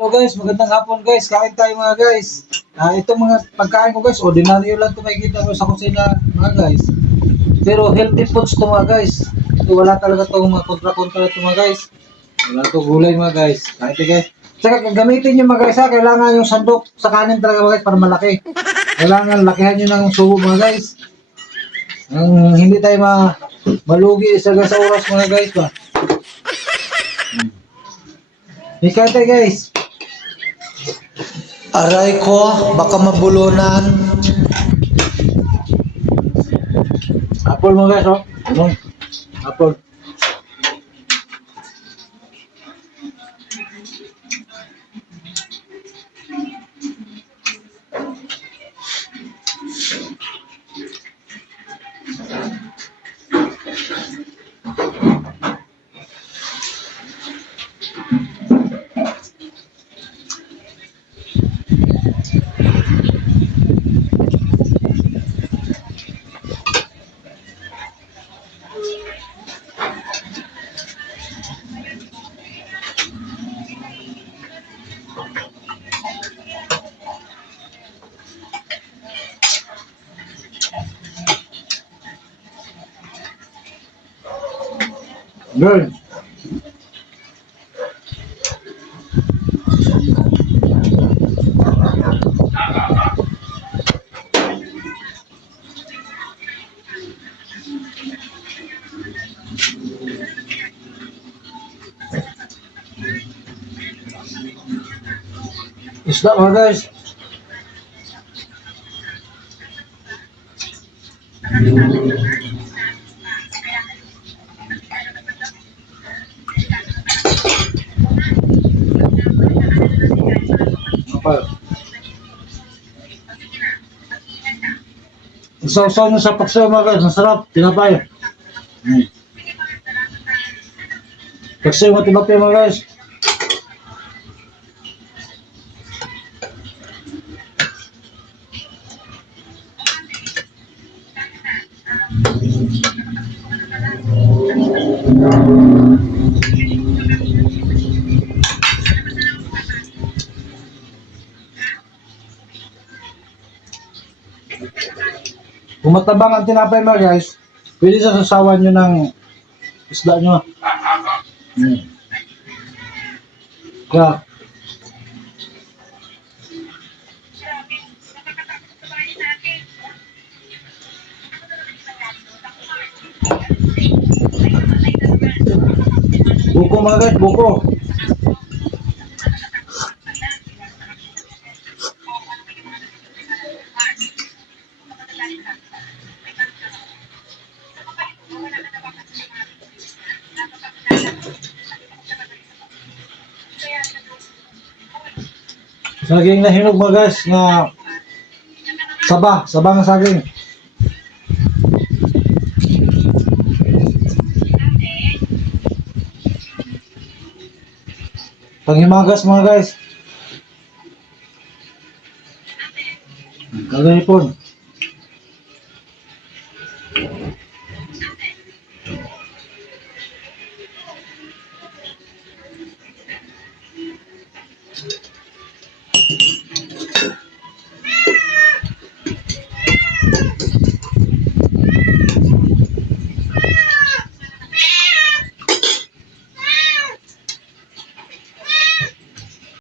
Hello guys, magandang hapon guys. Kain tayo mga guys. Itong mga pagkain ko guys, ordinaryo lang ito makikita mo sa kusina mga guys. Pero healthy foods to mga guys. Ito wala talaga itong mga kontra-kontra ito mga guys. Wala ito gulay mga guys. Kain tayo guys. Tsaka gamitin nyo mga guys ha, kailangan yung sandok sa kanin talaga mga guys para malaki. Kailangan lakihan nyo ng subo mga guys. Hindi tayo malugi sa oras mga guys ba. Kain tayo guys. Aray ko, baka mabulunan. Apple mga guys, oh. Ano? Apple. Good. Isda mga guys. Apple. Isaw-saw nyo sa paksaw mga guys. Masarap. Tinapay. Paksaw mo tinapay mga guys. Kung matabang ang tinapay mga guys, pwede sa sasawan nyo ng isda nyo. Kaya, buko mga guys, buko. Saging na hinog mga guys, na saba ng saging. Panghimagas mga guys. Kagayipon.